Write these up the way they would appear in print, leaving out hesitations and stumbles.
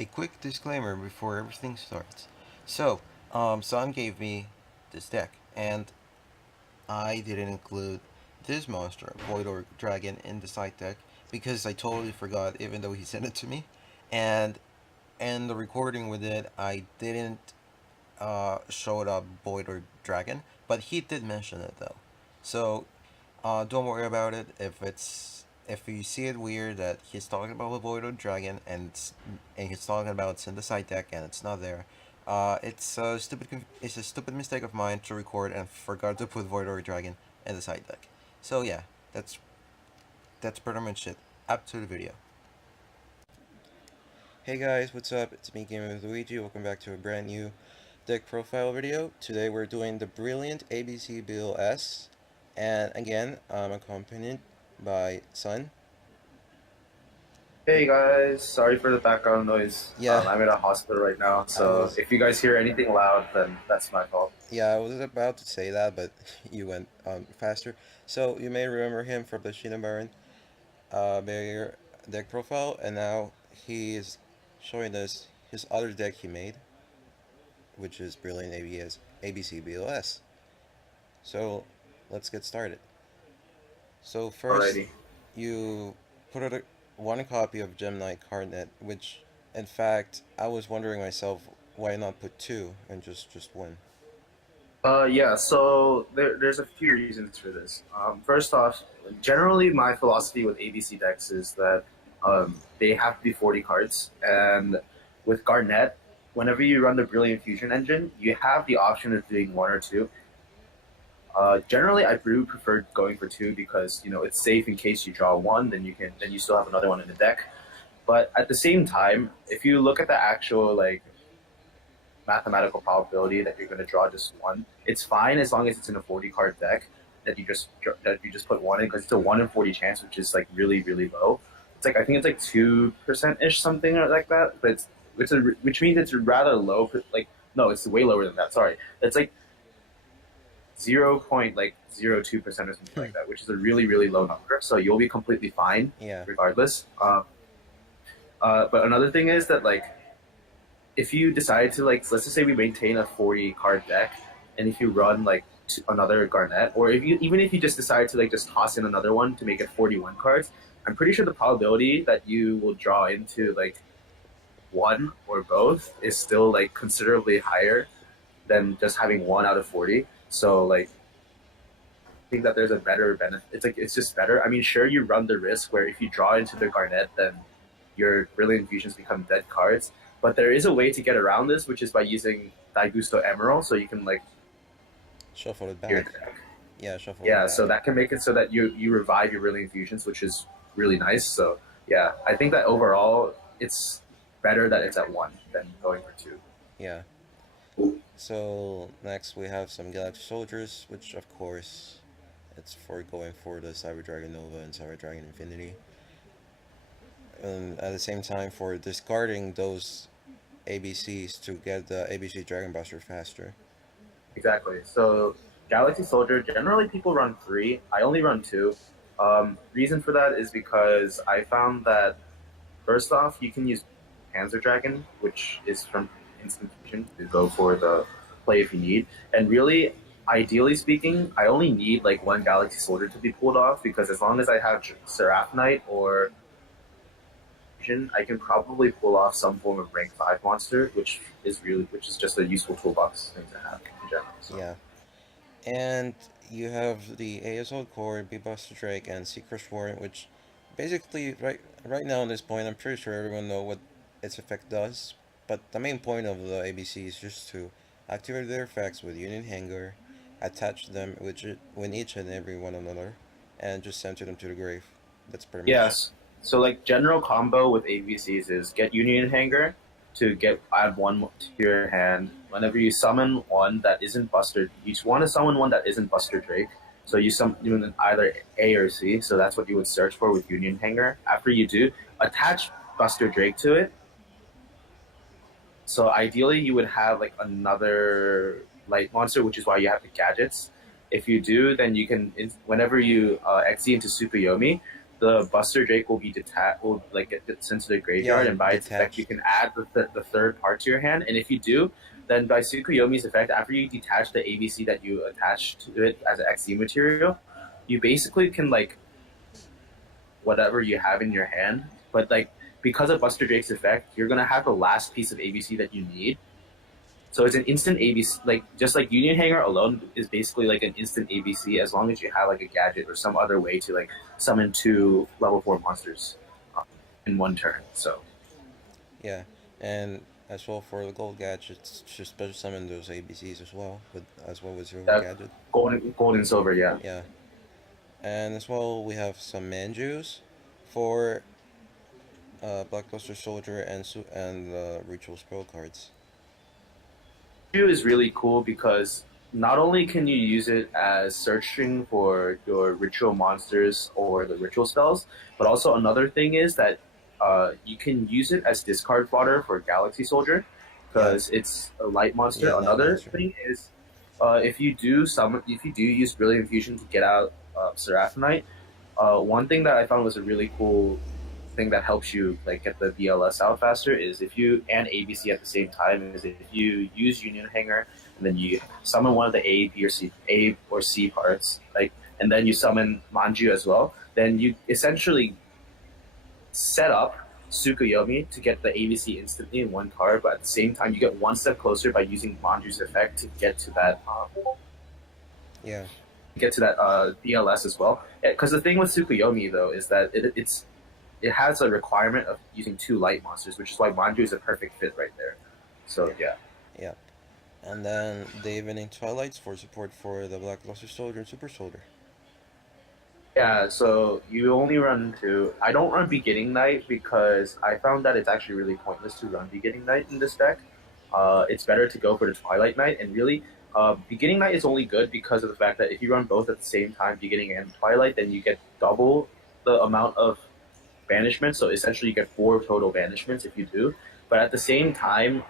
A quick disclaimer before everything starts. Son gave me this deck, and I didn't include this monster, Void or Dragon, in the side deck because I totally forgot, even though he sent it to me. And in the recording with it, I didn't show it up Void or Dragon, but he did mention it though. So don't worry about it. If you see it weird that he's talking about the Void or Dragon and he's talking about it's in the side deck and it's not there, it's a stupid mistake of mine to record and forgot to put Void or Dragon in the side deck. So yeah, that's pretty much it. Up to the video. Hey guys, what's up? It's me, Gaming with Luigi. Welcome back to a brand new deck profile video. Today we're doing the brilliant ABC-BLS, and again, I'm accompanied by Sun. Hey guys, sorry for the background noise. Yeah, I'm in a hospital right now, so if you guys hear anything loud, then that's my fault. I was about to say that, but you went faster. So you may remember him from the Shina Baron barrier deck profile, and now he is showing us his other deck he made, which is brilliant ABC-BLS. So let's get started. So first, Alrighty. you put out one copy of Gemini Cardnet, which, in fact, I was wondering myself why not put two and just one. Yeah, so there's a few reasons for this. First off, generally my philosophy with ABC decks is that they have to be 40 cards, and with Garnet, whenever you run the Brilliant Fusion engine, you have the option of doing one or two. Generally, I do prefer going for two because it's safe in case you draw one, then you still have another one in the deck. But at the same time, if you look at the actual mathematical probability that you're going to draw just one, it's fine as long as it's in a 40 card deck that you just put one in, because it's a 1 in 40 chance, which is like really really low. It's like I think it's like 2% ish, something like that, but which means it's rather low. Like no, it's way lower than that. Sorry, it's like 0.02% or something like that, which is a really really low number. So you'll be completely fine, Yeah. regardless. But another thing is that if you decide to let's just say we maintain a 40 card deck, and if you run another Garnet, or even if you just decide to just toss in another one to make it 41 cards, I'm pretty sure the probability that you will draw into one or both is still considerably higher than just having one out of 40. So I think that there's a better benefit. It's just better. I mean, sure, you run the risk where if you draw into the Garnet, then your Brilliant Fusions become dead cards. But there is a way to get around this, which is by using Daigusto Emerald, so you can Shuffle it your back. deck. Yeah, shuffle it Yeah, back. so that can make it so that you revive your Brilliant Fusions, which is really nice. So yeah, I think that overall it's better that it's at one than going for two. Yeah. So next we have some Galaxy Soldiers, which of course it's for going for the Cyber Dragon Nova and Cyber Dragon Infinity. At the same time for discarding those ABCs to get the ABC Dragon Buster faster. Exactly. So Galaxy Soldier, generally people run three. I only run two. Reason for that is because I found that first off, you can use Panzer Dragon, which is from Instant Fusion, to go for the play if you need. And really, ideally speaking, I only need one Galaxy Soldier to be pulled off, because as long as I have Seraph Knight or Fusion, I can probably pull off some form of rank 5 monster, which is just a useful toolbox thing to have in general. So. Yeah. And you have the ASL Core, B-Buster Drake, and Secret Warrant, which basically right now at this point, I'm pretty sure everyone know what its effect does. But the main point of the ABC is just to activate their effects with Union Hanger, attach them with each and every one another, and just center them to the grave. That's pretty much. Yes. So general combo with ABCs is get Union Hanger to add one to your hand. Whenever you summon one that isn't Buster, you just want to summon one that isn't Buster Drake. So you summon either A or C. So that's what you would search for with Union Hanger. After you do, attach Buster Drake to it. So ideally, you would have another light monster, which is why you have the gadgets. If you do, then you can whenever you XZ into Super Yomi, the Buster Drake will be detached, will like get sent to the graveyard, Yeah, and by its effect, you detached. can add the third part to your hand. And if you do, then by Tsukuyomi's effect, after you detach the ABC that you attach to it as an XC material, you basically can like whatever you have in your hand. But like because of Buster Drake's effect, you're gonna have the last piece of ABC that you need. So it's an instant ABC, like just like Union Hanger alone is basically like an instant ABC as long as you have like a gadget or some other way to like summon two level 4 monsters in one turn. So Yeah, and as well for the gold gadgets, just special summon those ABCs as well, with as well with silver that gadget. gold and silver, yeah. Yeah, and as well we have some manjus for Blackluster Soldier and Ritual Spell cards. Is really cool because not only can you use it as searching for your ritual monsters or the ritual spells, but also another thing is that you can use it as discard fodder for Galaxy Soldier Yeah, because it's a light monster. yeah, Light Another Monster. thing is if you do use Brilliant Fusion to get out Seraphonite, one thing that I found was a really cool thing that helps you like get the BLS out faster is if you and ABC at the same time is if you use Union Hanger and then you summon one of the A or C parts, like and then you summon Manju as well, then you essentially set up Tsukuyomi to get the ABC instantly in one card, but at the same time you get one step closer by using Manju's effect to Yeah, get to that BLS as well. Because the thing with Tsukuyomi though is that it has a requirement of using two light monsters, which is why Manju is a perfect fit right there. So yeah, yeah. And then the Evening Twilights for support for the Blackluster Soldier and Super Soldier. yeah. So you only run two. I don't run Beginning Night because I found that it's actually really pointless to run Beginning Night in this deck. It's better to go for the Twilight Night, and really, Beginning Night is only good because of the fact that if you run both at the same time, Beginning and Twilight, then you get double the amount of banishment. So essentially, you get 4 total banishments if you do. But at the same time,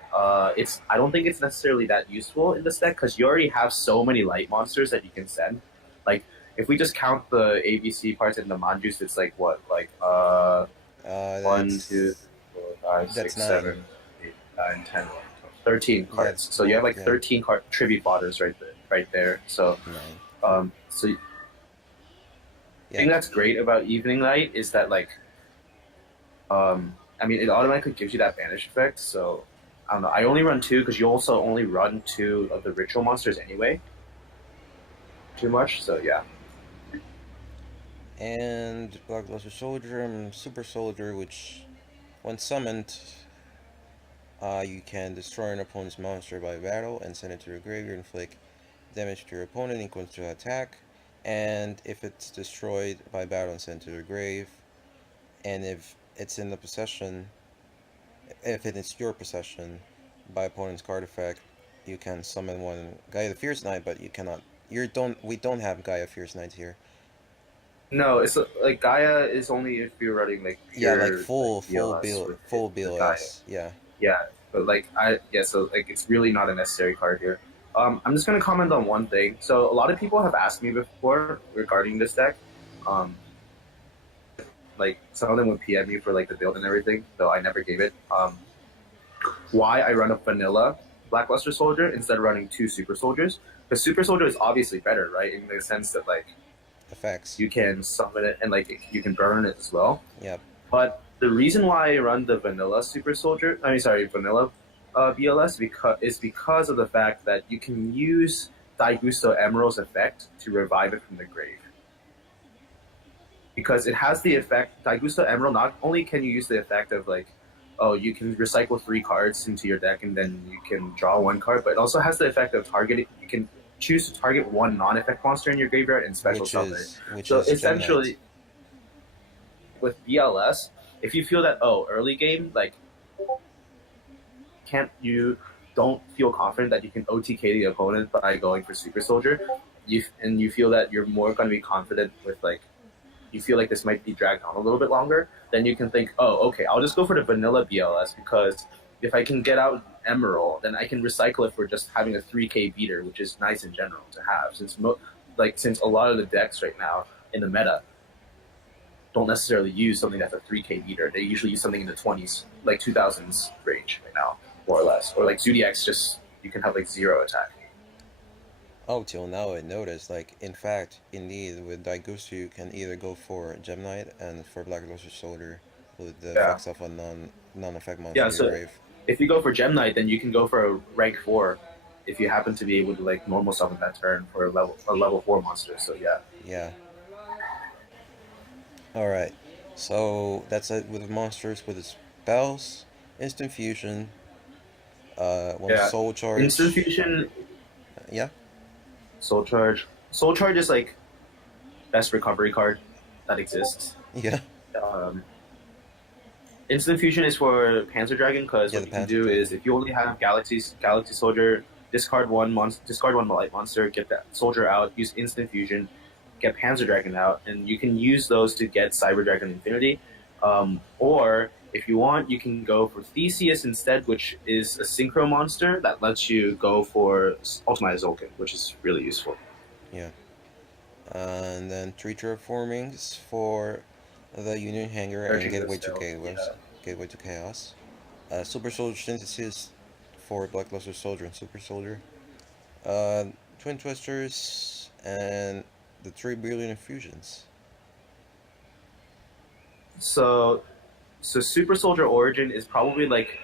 it's I don't think it's necessarily that useful in this deck because you already have so many light monsters that you can send. Like if we just count the ABC parts and the Manjus, it's like what like one, two, That's three, 4, 5, that's 6, nine. 7, 8, 9, 10, 13 Yeah, cards. So you have like yeah, 13 tribute botters right there. So nine. so Yeah, thing that's great about Evening Light is that like I mean, it automatically gives you that banish effect. So I don't know. I only run two because you also only run two of the ritual monsters anyway. Too much. So yeah. and Blackluster Soldier and Super Soldier, which when summoned, you can destroy an opponent's monster by battle and send it to your graveyard, inflict damage to your opponent equal to attack. And if it's destroyed by battle and sent to the grave, and if it's in the possession, if it is your possession by opponent's card effect, you can summon one Gaia the Fierce Knight, but you cannot. We don't have Gaia Fierce Knights here. No, it's like Gaia is only if you're running like Yeah, like pure like BLS with full Gaia. BLS. Yeah, Yeah, but like so like it's really not a necessary card here. I'm just gonna comment on one thing. So a lot of people have asked me before regarding this deck. Um, like some of them would PM me for like the build and everything, though I never gave it. Why I run a vanilla Blackluster Soldier instead of running two Super Soldiers. Because Super Soldier is obviously better, right? In the sense that like effects. you can summon it and like you can burn it as well. Yep. But the reason why I run the vanilla Super Soldier, I mean sorry, vanilla BLS because of the fact that you can use Daigusto Emerald's effect to revive it from the grave. Because it has the effect. Daigusto Emerald. Not only can you use the effect of like, oh, you can recycle 3 cards into your deck and then you can draw 1 card, but it also has the effect of targeting. You can choose to target one non-effect monster in your graveyard and special summon it. Which So is Gem Knight. essentially, with BLS, if you feel that early game like can't you don't feel confident that you can OTK the opponent by going for Super Soldier, you feel that you're more going to be confident with like you feel like this might be dragged on a little bit longer, then you can think, oh, okay, I'll just go for the vanilla BLS because if I can get out Emerald, then I can recycle it for just having a 3K beater, which is nice in general to have since since a lot of the decks right now in the meta don't necessarily use something that's a 3K meter. They usually use something in the 20s, like 2000s range right now, more or less. Or like Zodiac's just you can have like zero attack. Oh, till now I noticed, like, in fact, indeed, with Daigustu you can either go for Gem Knight and for Black Luster Soldier with the Yeah, effects of a non-effect monster yeah. in your So grave. if you go for Gem Knight, then you can go for a rank 4 if you happen to be able to like normal summon that turn for a level 4 monster. So yeah, Yeah. Alright. So that's it with the monsters, with the spells. Instant Fusion, one yeah. Soul Instant Charge. Fusion, Yeah? Soul Charge. Soul Charge is like best recovery card that exists. Yeah. Um, Instant Fusion is for Panzer Dragon because Yeah, what the you can Panther do is Dragon. if you only have Galaxy Soldier, discard one light monster, get that soldier out, use Instant Fusion, get Panzer Dragon out, and you can use those to get Cyber Dragon Infinity. Or if you want, you can go for Theseus instead, which is a synchro monster that lets you go for Ultimate Zolkin, which is really useful. Yeah. And then three terraformings for the Union Hangar and Searching the Gateway to still, Chaos. yeah. Gateway to Chaos. Super Soldier Synthesis for Blackluster Soldier and Super Soldier. Uh, Twin Twisters and the 3 billion infusions. So Super Soldier Origin is probably like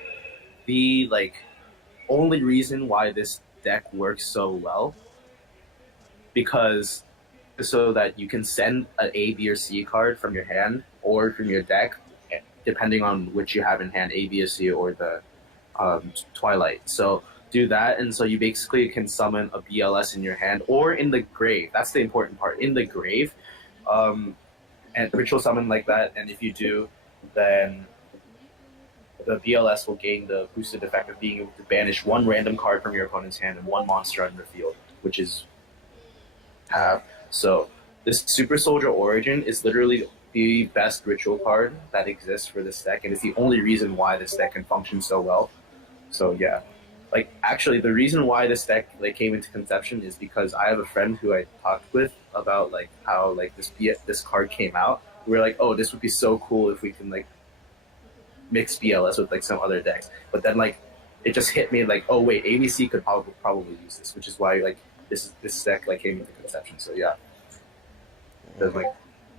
the only reason why this deck works so well because so that you can send an A, B, or C card from your hand or from your deck, depending on which you have in hand, A, B, or C, or the Twilight. So do that, and so you basically can summon a BLS in your hand or in the grave. That's the important part. In the grave, um, and ritual summon like that. And if you do, then the BLS will gain the boosted effect of being able to banish one random card from your opponent's hand and one monster on the field, which is Yeah, have. So this Super Soldier Origin is literally the best ritual card that exists for this deck, and it's the only reason why this deck can function so well. So yeah, like actually the reason why this deck like came into conception is because I have a friend who I talked with about like how like this card came out. We are like, oh, this would be so cool if we can like mix BLS with like some other decks. But then like it just hit me like, oh wait, ABC could probably use this, which is why like this deck like came into conception. So yeah, there's like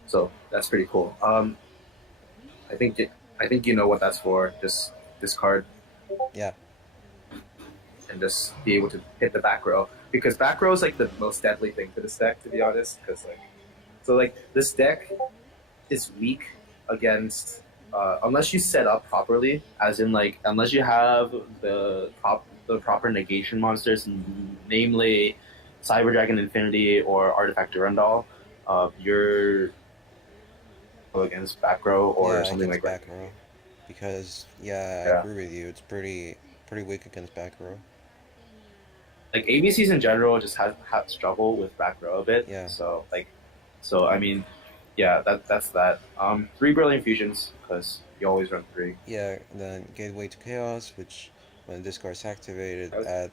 so that's pretty cool. I think you know what that's for. Just discard yeah, and just be able to hit the back row because back row is like the most deadly thing for this deck to be honest. Because like so like this deck is weak against unless you set up properly, as in like unless you have the proper negation monsters, namely Cyber Dragon Infinity or Artifact Durandal, you're against back row or yeah, something against like that. back row. Because, yeah, I Yeah, agree with you. It's pretty weak against back row. like ABCs in general just have struggle with back row a bit. Yeah, So I mean, yeah, that's that. 3 brilliant fusions because you always run three. yeah, and then Gateway to Chaos, which when this card is activated, That was, add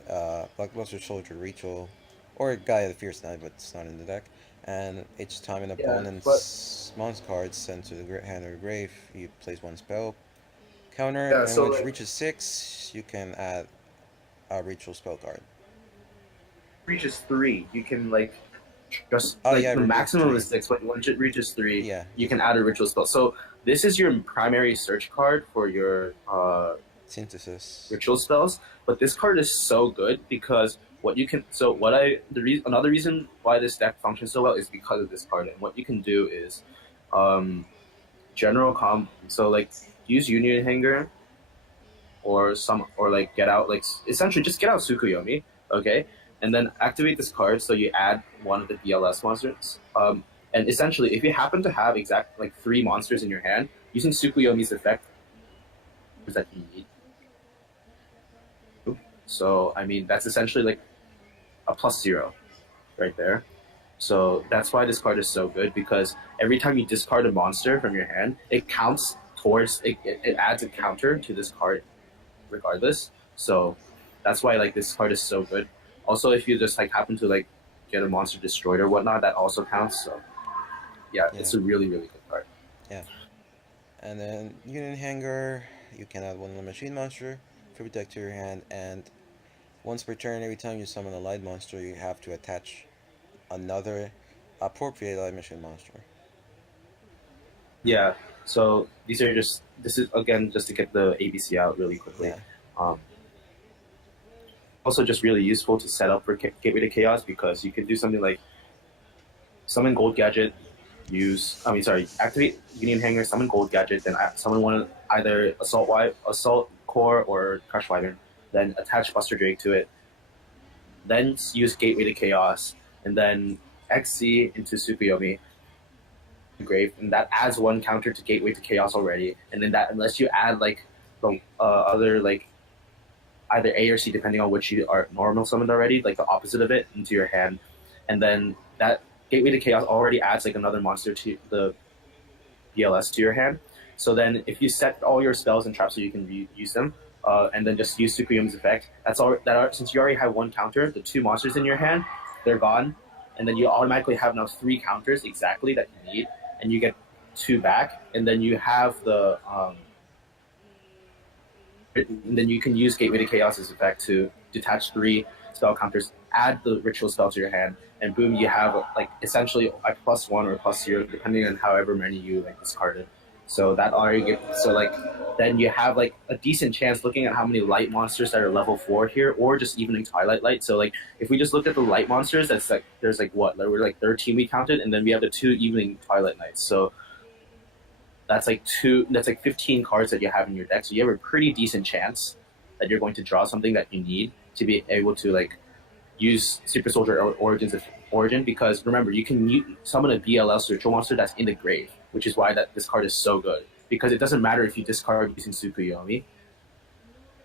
Blackluster Soldier Ritual, or Gaia the Fierce Knight, but it's not in the deck. And each time an yeah, but opponent's monster card is sent to the hand or grave, you place one spell counter, yeah, and so when it like reaches 6, you can add a ritual spell card. reaches three, you can like just Oh yeah, like it the reaches maximum 3. is six, but once it reaches three, Yeah, you can add a ritual spell. So this is your primary search card for your synthesis. ritual spells. But this card is so good because what you can so what I the reason another reason why this deck functions so well is because of this card. And what you can do is um general com so like use Union Hanger or some or like get out like essentially just get out Sukuyomi, okay, and then activate this card so you add one of the BLS monsters. And essentially, if you happen to have exact like three monsters in your hand, using Sukuyomi's effect that you need. So I mean that's essentially like a +0 right there. So that's why this card is so good because every time you discard a monster from your hand, it counts towards it adds a counter to this card regardless. So that's why like this card is so good. Also, if you just like happen to like get a monster destroyed or whatnot, that also counts. So yeah, Yeah, it's a really really good card. Yeah. And then Union Hanger, you can add one machine monster for protect to your hand, and once per turn, every time you summon a light monster, you have to attach another appropriate light machine monster. Yeah. So these are just this is again just to get the ABC out really quickly. Yeah. Um, Also, just really useful to set up for Gateway to Chaos because you can do something like summon Gold Gadget, activate Union Hanger, summon Gold Gadget, then summon one either Assault Core or Crush Wyvern, then attach Buster Drake to it, then use Gateway to Chaos, and then XC into Tsukuyomi Grave, and that adds one counter to Gateway to Chaos already. And then that unless you add like the other like either A or C depending on which you are normal summoned already, like the opposite of it into your hand, and then that Gateway to Chaos already adds like another monster to the BLS to your hand. So then if you set all your spells and traps so you can use them, and then just use Sukuyomi's effect, since you already have one counter, the two monsters in your hand, they're gone, and then you automatically have now three counters exactly that you need, and you get two back, and then you have the and then you can use Gateway to Chaos's effect to detach three spell counters, add the ritual spell to your hand, and boom, you have like essentially a +1 or +0 depending on however many you like discarded. So that already gets so like then you have like a decent chance looking at how many light monsters that are level 4 here, or just evening Twilight Light. So like if we just look at the light monsters, that's like there's like what we're like 13 we counted, and then we have the two evening Twilight Nights. So that's like 15 cards that you have in your deck. So you have a pretty decent chance that you're going to draw something that you need to be able to like use Super Soldier Origin because remember you can summon a BLS ritual monster that's in the grave, which is why this card is so good because it doesn't matter if you discard using Tsukuyomi.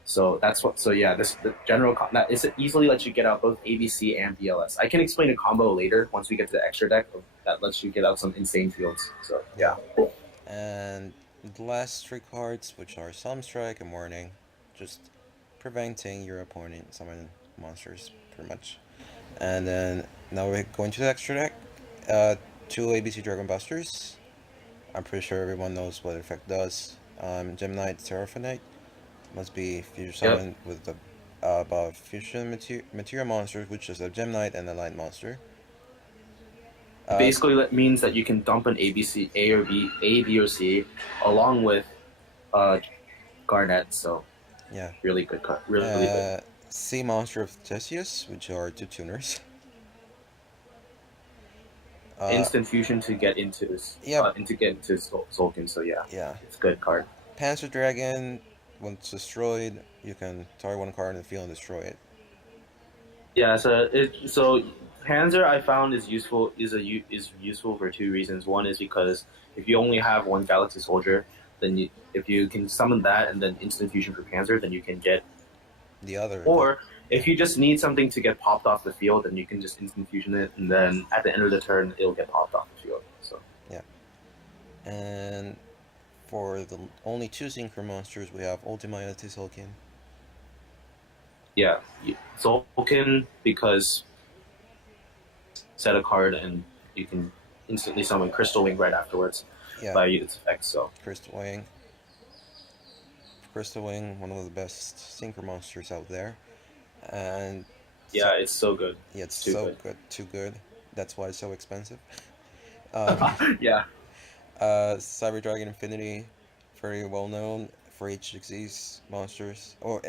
So that's what. So yeah, this the general that is easily lets you get out both ABC and BLS. I can explain a combo later once we get to the extra deck that lets you get out some insane fields. So Yeah. yeah. And the last three cards, which are Solemn Strike and Warning, just preventing your opponent summoning monsters, pretty much. And then now we're going to the extra deck. Two ABC Dragon Busters. I'm pretty sure everyone knows what the effect does. Gem Knight, Seraphim Knight must be future Yep. summoned with the above fusion material monsters, which is a Gem Knight and a Light monster. Uh, Basically, that means that you can dump an ABC A or B, A, B or C, along with uh, Garnet. So yeah. really good card, really good. Sea Monster of Theseus, which are two tuners. Uh, Instant fusion to get into yep. Solkin. So yeah, Yeah. it's a good card. Panzer Dragon, once destroyed, you can target one card in the field and destroy it. Yeah, so Panzer I found is useful for two reasons. One is because if you only have one Galaxy Soldier, then if you can summon that and then instant fusion for Panzer, then you can get. The other. Or if you just need something to get popped off the field, then you can just instant fusion it, and then at the end of the turn, it'll get popped off the field. So Yeah. And for the only two synchro monsters, we have Ultima Sulkin. yeah, Zolkin because set a card and you can instantly summon Crystal Wing right afterwards Yeah. by its effect. So Crystal Wing. Crystal Wing, one of the best synchro monsters out there. And yeah, it's so good. yeah, it's Too so good. good, too good. That's why it's so expensive. Yeah. Cyber Dragon Infinity, very well known for HXE's monsters, or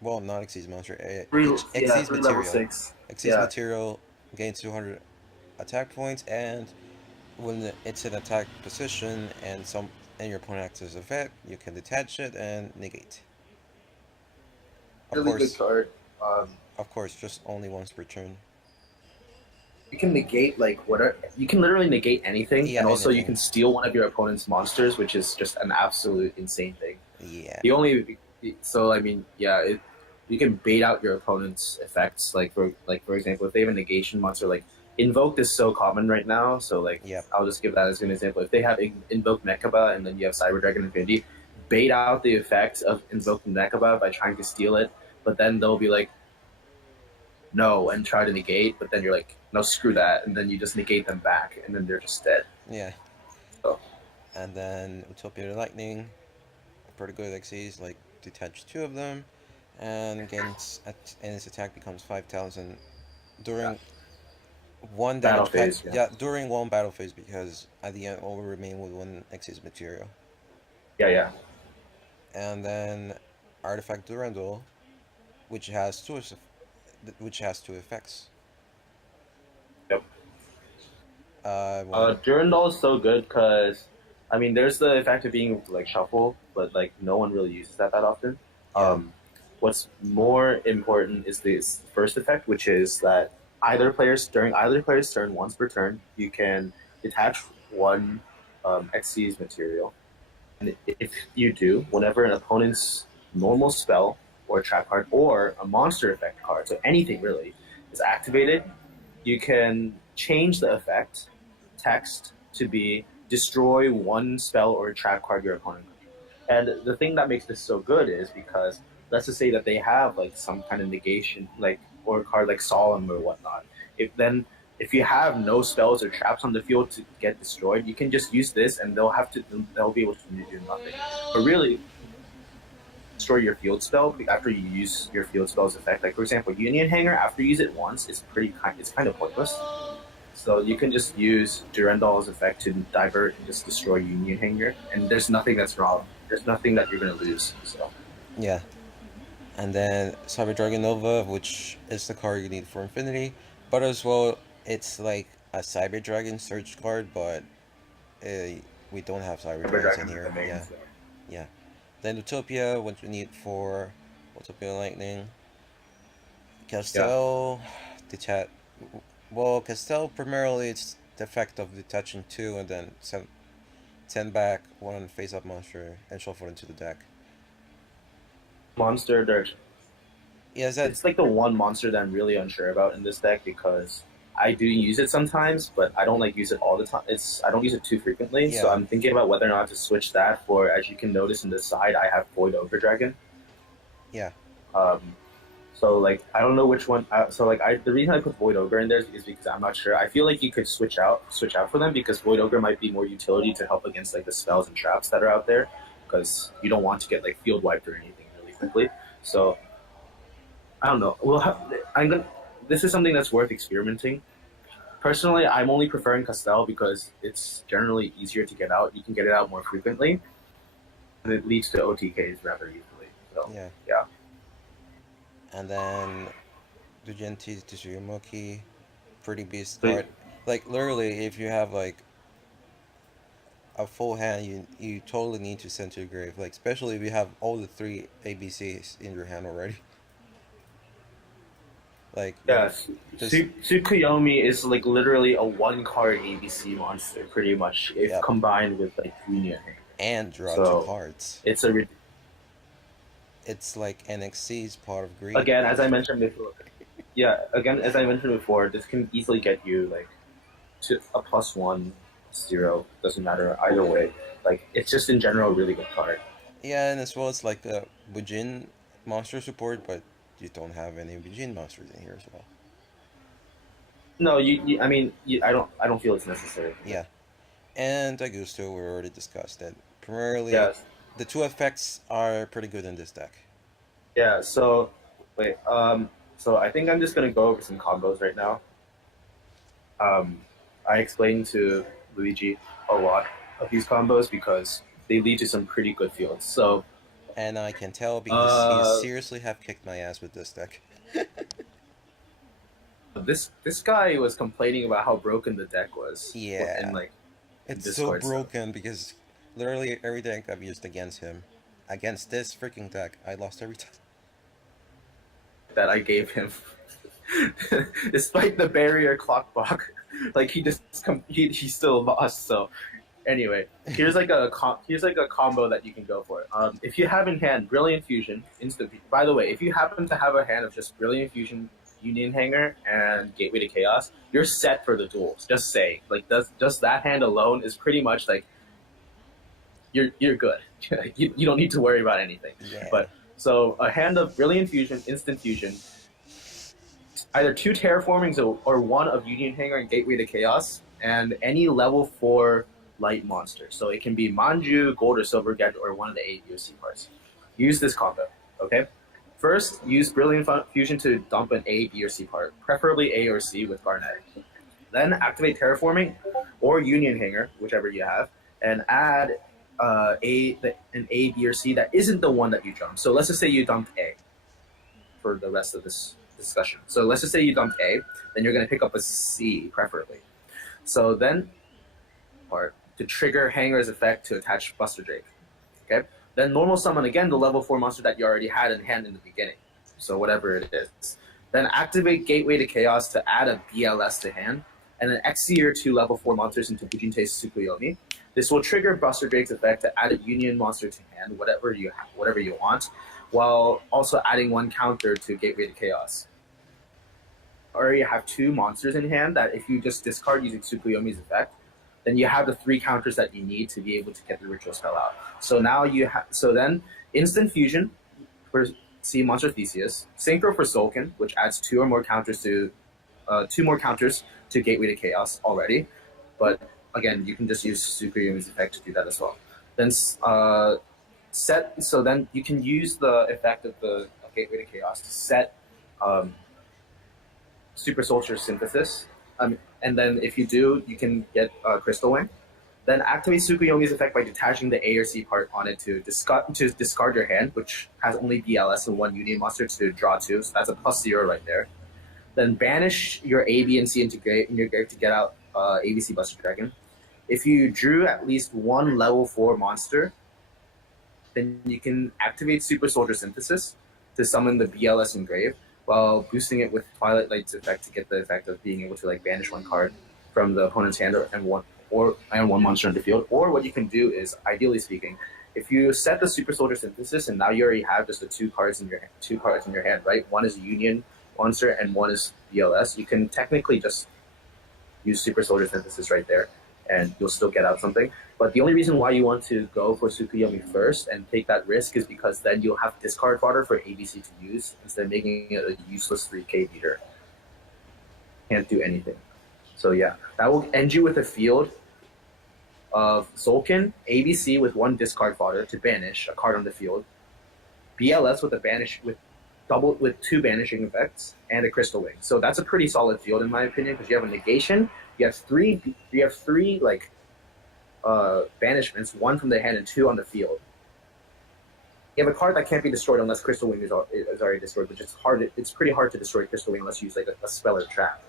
well, not XYZ monster, XYZ Level material. 6. XYZ Yeah. material gains 200 attack points, and when it's in attack position and your opponent acts as effect, you can detach it and negate. Of Really good course, card. just only once per turn. You can negate like whatever. You can literally negate anything, Yeah, and also you anything. can steal one of your opponent's monsters, which is just an absolute insane thing. Yeah. The only so I mean, yeah, you can bait out your opponent's effects. For example, if they have a negation monster, like Invoked is so common right now. So like, Yep. I'll just give that as an example. If they have Invoked Mechaba and then you have Cyber Dragon Infinity, bait out the effect of Invoked Mechaba by trying to steal it, but then they'll be like, no, and try to negate, but then you're like, no, screw that, and then you just negate them back, and then they're just dead. Yeah. So And then Utopia Lightning, pretty good XCs, like detach two of them, and and its attack becomes 5,000 Yeah. during one Battle damage pack. phase. Yeah. Yeah, during one battle phase, because at the end all will remain with one XC's material. Yeah. Yeah. And then Artifact Durandal, which has which has two effects. Yep. One. Durandal is so good because, I mean, there's the effect of being able to like shuffle, but like no one really uses that often. Yeah, What's more important is this first effect, which is that either player's turn once per turn, you can detach one Xyz material, and if you do, whenever an opponent's normal spell or trap card or a monster effect card, so anything really, is activated, you can change the effect text to be destroy one spell or trap card your opponent controls. And the thing that makes this so good is because let's just say that they have like some kind of negation, like or a card like Solemn or whatnot. If you have no spells or traps on the field to get destroyed, you can just use this, and they'll be able to do nothing. But really, destroy your field spell after you use your field spell's effect. Like for example, Union Hanger after you use it once, it's kind of pointless. So you can just use Durandal's effect to divert and just destroy Union Hanger, and there's nothing that's wrong. There's nothing that you're gonna lose. So yeah. And then Cyber Dragon Nova, which is the card you need for Infinity, but as well, it's like a Cyber Dragon search card, but uh, we don't have Cyber Cyber Dragons in Dragon is the here. main. Yeah, So. yeah. Then Utopia, what you need for Utopia Lightning. Yeah, Castel, detach. Well, Castel primarily it's the effect of detaching two and then send back one face up monster and shuffle it into the deck. monster. Yeah, is that It's like the one monster that I'm really unsure about in this deck because I do use it sometimes, but I don't like use it all the time. I don't use it too frequently, so yeah, I'm thinking about whether or not to switch that for. As you can notice in the side, I have Void Ogre Dragon. yeah, Um, so like I don't know which one. So like the reason I put Void Ogre in there is because I'm not sure. I feel like you could switch out for them because Void Ogre might be more utility to help against like the spells and traps that are out there because you don't want to get like field wiped or anything really quickly. So I don't know. I'm gonna. This is something that's worth experimenting. Personally, I'm only preferring Castell because it's generally easier to get out. You can get it out more frequently, and it leads to OTKs rather easily. So yeah. yeah, And then Dujenti Tsuyomoki, pretty beast so card. Like literally, if you have like a full hand, you totally need to send to your grave. Like especially if you have all the three ABCs in your hand already. Like you yeah, just Tsukuyomi is like literally a one card ABC monster, pretty much, if yep, combined with like Union. and draw two So cards. it's a It's like NXC's part of greed. again, as I mentioned before. Yeah, again, as I mentioned before, this can easily get you like to a +1, +0, doesn't matter either way. Like it's just in general a really good card. Yeah, and as well as like a Bujin monster support, but you don't have any Bujin monsters in here as well. No, I mean, I don't feel it's necessary. Yeah, and Augusto we already discussed that. Primarily, Yes, the two effects are pretty good in this deck. yeah. So, wait, so I think I'm just gonna go over some combos right now. Um, I explained to Luigi a lot of these combos because they lead to some pretty good fields. So, And I can tell because he uh, seriously have kicked my ass with this deck. this guy was complaining about how broken the deck was in Yeah, like in it's so Discord stuff. broken because literally every deck I've used against him, against this freaking deck, I lost every time. That I gave him, despite the barrier clock block. Like he still lost. So anyway, here's like a combo that you can go for. If you have in hand Brilliant Fusion, instant. By the way, if you happen to have a hand of just Brilliant Fusion, Union Hanger, and Gateway to Chaos, you're set for the duels. Just saying, like just that hand alone is pretty much like you're good. You don't need to worry about anything. Yeah, But so a hand of Brilliant Fusion, Instant Fusion, either two terraformings or one of Union Hanger and Gateway to Chaos, and any level 4 light monster. So it can be Manju, Gold, or Silver Get, or one of the 8 UC cards. Use this combo, okay? First, use Brilliant Fusion to dump an A, B, or C part, preferably A or C with Garnet. Then activate Terraforming or Union Hanger, whichever you have, and add an A, B, or C that isn't the one that you jumped. So let's just say you dumped A for the rest of this discussion. So let's just say you dumped A, then you're going to pick up a C, preferably. So then, part to trigger Hanger's effect to attach Buster Drake. Okay. Then normal summon again the level 4 monster that you already had in hand in the beginning. So whatever it is. Then activate Gateway to Chaos to add a BLS to hand, and then Exceer 2 level 4 monsters into Fujinte's Tsukuyomi. This will trigger Buster Drake's effect to add a Union monster to hand, whatever you want, while also adding 1 counter to Gateway to Chaos. Already have 2 monsters in hand that if you just discard using Tsukuyomi's effect, then you have the 3 counters that you need to be able to get the ritual spell out. So now you have, so then instant fusion for C monster Theseus, synchro for Solkin, which adds 2 or more counters to 2 more counters to Gateway to Chaos already, but again you can just use Tsukuyomi's effect to do that as well. Then so then you can use the effect of the Gateway to Chaos to set Super Soldier Synthesis. And then if you do, you can get Crystal Wing. Then activate Tsukuyomi's effect by detaching the A or C part on it to discard your hand, which has only BLS and 1 Union monster to draw 2, so that's a +0 right there. Then banish your A, B, and C into your grave to get out ABC Buster Dragon. If you drew at least 1 level 4 monster, then you can activate Super Soldier Synthesis to summon the BLS Engrave, while boosting it with Twilight Light's effect to get the effect of being able to like banish 1 card from the opponent's hand and one monster in the field. Or what you can do is, ideally speaking, if you set the Super Soldier Synthesis and now you already have just the 2 cards in your hand, right? One is a Union monster and one is BLS. You can technically just use Super Soldier Synthesis right there, and you'll still get out something. But the only reason why you want to go for Tsukuyomi first and take that risk is because then you'll have discard fodder for ABC to use instead of making it a useless 3K beater. Can't do anything. So yeah, that will end you with a field of Zolkin, ABC with 1 discard fodder to banish a card on the field, BLS with with 2 banishing effects, and a Crystal Wing. So that's a pretty solid field in my opinion, because you have a negation, you have three like banishments, 1 from the hand and 2 on the field. You have a card that can't be destroyed unless Crystal Wing is already destroyed, which is hard. It's pretty hard to destroy Crystal Wing unless you use like a spell or trap.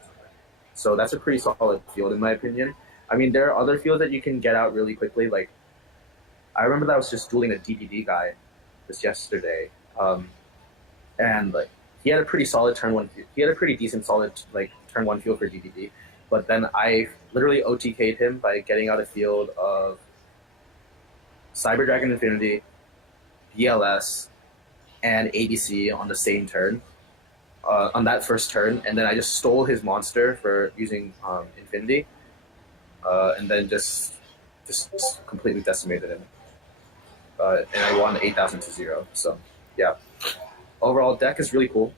So that's a pretty solid field in my opinion. I mean, there are other fields that you can get out really quickly. Like, I remember that I was just dueling a DDD guy just yesterday, and like he had a pretty solid turn 1. He had a pretty decent solid like turn 1 field for DDD. But then I literally OTK'd him by getting out a field of Cyber Dragon Infinity, BLS, and ABC on the same turn, on that first turn, and then I just stole his monster for using Infinity, and then just completely decimated him. And I won 8,000 to 0. So yeah, overall deck is really cool.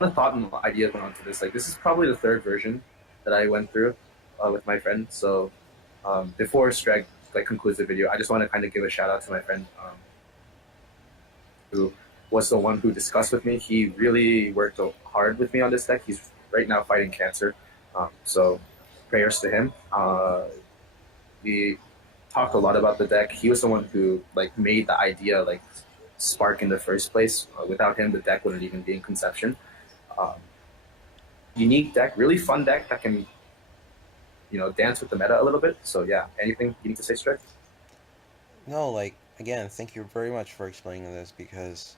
A thought and idea went onto this. Like, this is probably the 3rd version that I went through with my friend. So before Streg like concludes the video, I just want to kind of give a shout out to my friend who was the one who discussed with me. He really worked hard with me on this deck. He's right now fighting cancer, so prayers to him. We talked a lot about the deck. He was the one who like made the idea like spark in the first place. Without him, the deck wouldn't even be in conception. Unique deck, really fun deck that can, dance with the meta a little bit. So yeah, anything you need to say, Strict? No, like, again, thank you very much for explaining this, because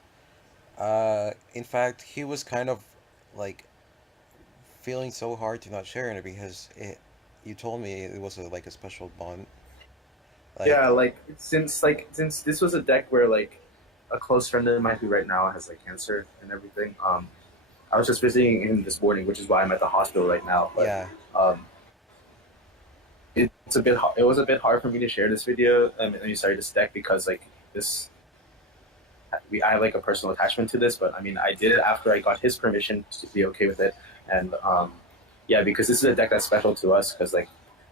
in fact he was kind of like feeling so hard to not share it, because you told me it was like a special bond. Yeah, like since this was a deck where like a close friend of mine who right now has like cancer and everything. I was just visiting him this morning, which is why I'm at the hospital right now. But Yeah. It was a bit hard for me to share this video. This deck, because like I have like a personal attachment to this. But I mean, I did it after I got his permission to be okay with it, and yeah, because this is a deck that's special to us, because like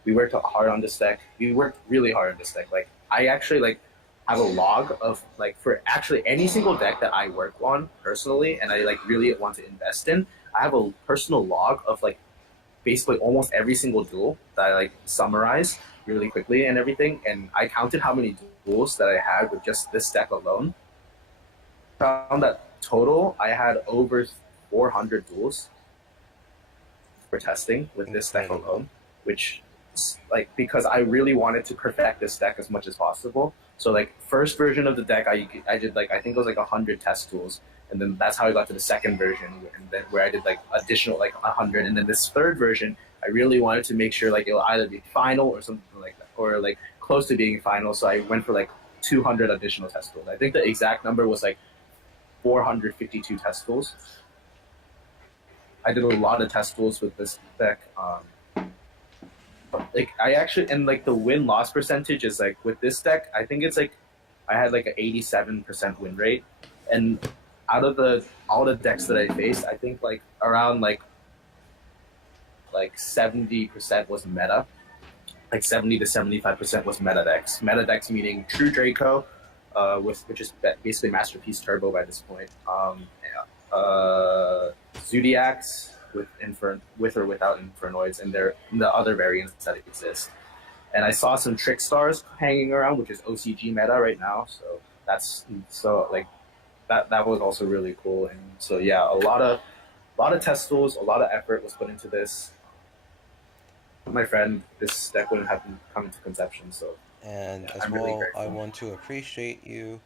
We worked hard on this deck. We worked really hard on this deck. Like I actually like have a log of like for actually any single deck that I work on personally, and I like really want to invest in. I have a personal log of like basically almost every single duel that I like summarize really quickly and everything. And I counted how many duels that I had with just this deck alone. Found that total I had over 400 duels for testing with this deck Incredible. alone, which like because I really wanted to perfect this deck as much as possible. So like first version of the deck, I did like I think it was like 100 test tools, and then that's how I got to the second version, and then where I did like additional like 100, and then this third version, I really wanted to make sure like it'll either be final or something like that, or like close to being final. So I went for like 200 additional test tools. I think the exact number was like 452 test tools. I did a lot of test tools with this deck. Like I actually and like the win loss percentage is like with this deck, I think it's like I had like an 87% win rate, and out of the all the decks that I faced, I think like around like 70% was meta, like 70 to 75% was meta decks. Meta decks meaning True Draco, with which is basically Masterpiece Turbo by this point. Zodiacs with or without Infernoids, and the other variants that exist. And I saw some Trick Stars hanging around, which is OCG meta right now. So that's so like that was also really cool. And so yeah, a lot of test tools, a lot of effort was put into this. My friend, this deck wouldn't have come into conception. So And yeah, as I'm really well, I grateful. want to appreciate you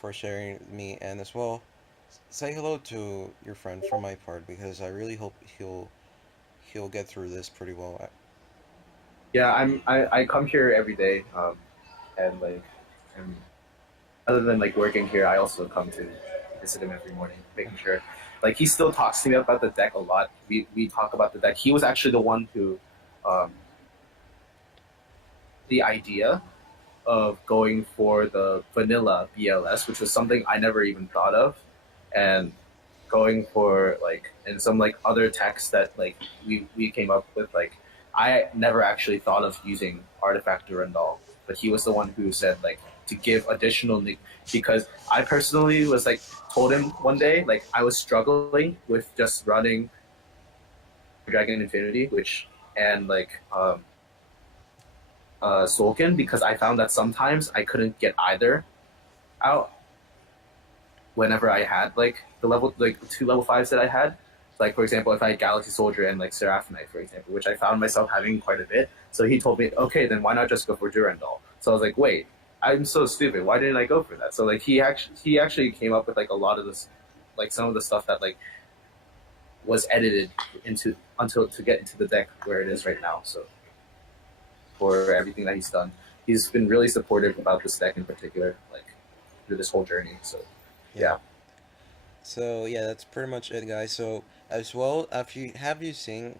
for sharing with me, and as well, say hello to your friend from my part because I really hope he'll get through this pretty well. Yeah, I come here every day, and like, and other than like working here, I also come to visit him every morning, making sure. Like he still talks to me about the deck a lot. We talk about the deck. He was actually the one who, um, the idea of going for the vanilla BLS, which was something I never even thought of, and going for like and some like other texts that like we came up with. Like I never actually thought of using Artifact Durandal, but he was the one who said like to give additional because I personally was like told him one day like I was struggling with just running Dragon Infinity, which and like Solkin because I found that sometimes I couldn't get either out whenever I had like the level like two level fives that I had. Like for example, if I had Galaxy Soldier and like Seraphonite, for example, which I found myself having quite a bit. So he told me, okay, then why not just go for Durandal? So I was like, wait, I'm so stupid. Why didn't I go for that? So like he actually came up with like a lot of this, like some of the stuff that like was edited into until to get into the deck where it is right now. So for everything that he's done, he's been really supportive about this deck in particular, like through this whole journey. So Yeah. yeah. So yeah, that's pretty much it, guys. So as well, if you have you seen,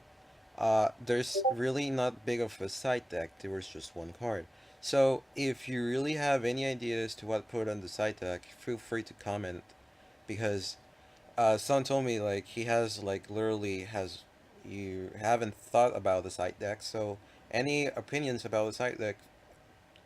there's really not big of a side deck. There was just one card. So if you really have any ideas to what put on the side deck, feel free to comment because Son told me like he has like literally has you haven't thought about the side deck. So any opinions about the side deck,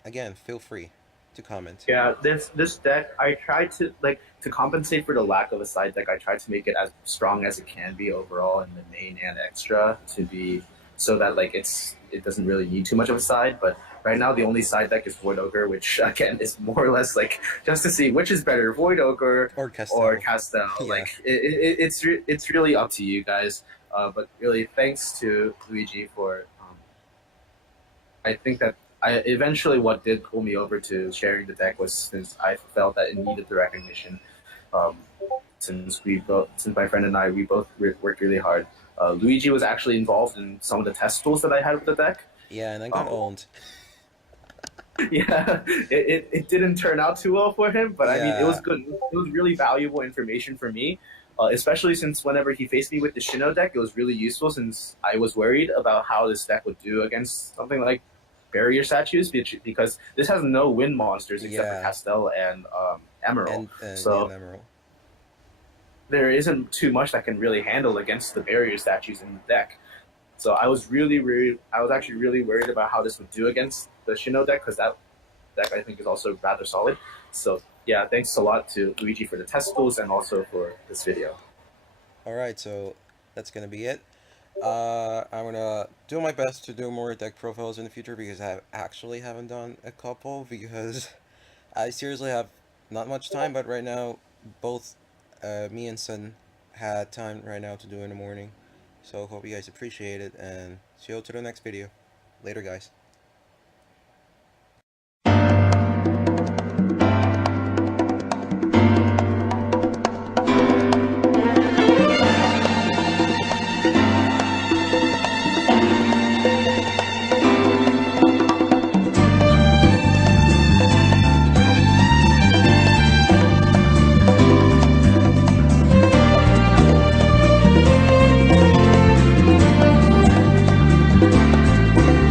again, feel free to comment. Yeah, this deck I tried to like to compensate for the lack of a side deck. I tried to make it as strong as it can be overall in the main and extra to be so that like it doesn't really need too much of a side. But right now the only side deck is Void Ogre, which again is more or less like just to see which is better, Void Ogre Or or Castell. Castel. Yeah. Like it's really up to you guys. But really, thanks to Luigi for I think that I eventually what did pull me over to sharing the deck was since I felt that it needed the recognition. Um, since my friend and I we both worked really hard. Luigi was actually involved in some of the test tools that I had with the deck. Yeah, and I got Um, owned. yeah, it didn't turn out too well for him, but I mean it was Yeah. good. It was really valuable information for me. Especially since whenever he faced me with the Shino deck, it was really useful since I was worried about how this deck would do against something like barrier statues because this has no wind monsters except for Yeah. Castel and Emerald. And yeah, So Emerald. there isn't too much that can really handle against the barrier statues in the deck. So I was actually really worried about how this would do against the Shino deck because that deck I think is also rather solid. So yeah, thanks a lot to Luigi for the test tools and also for this video. All right, so that's gonna be it. I'm gonna do my best to do more deck profiles in the future because I actually haven't done a couple because I seriously have not much time. But right now, both me and Sun had time right now to do in the morning. So hope you guys appreciate it and see you to the next video. Later, guys.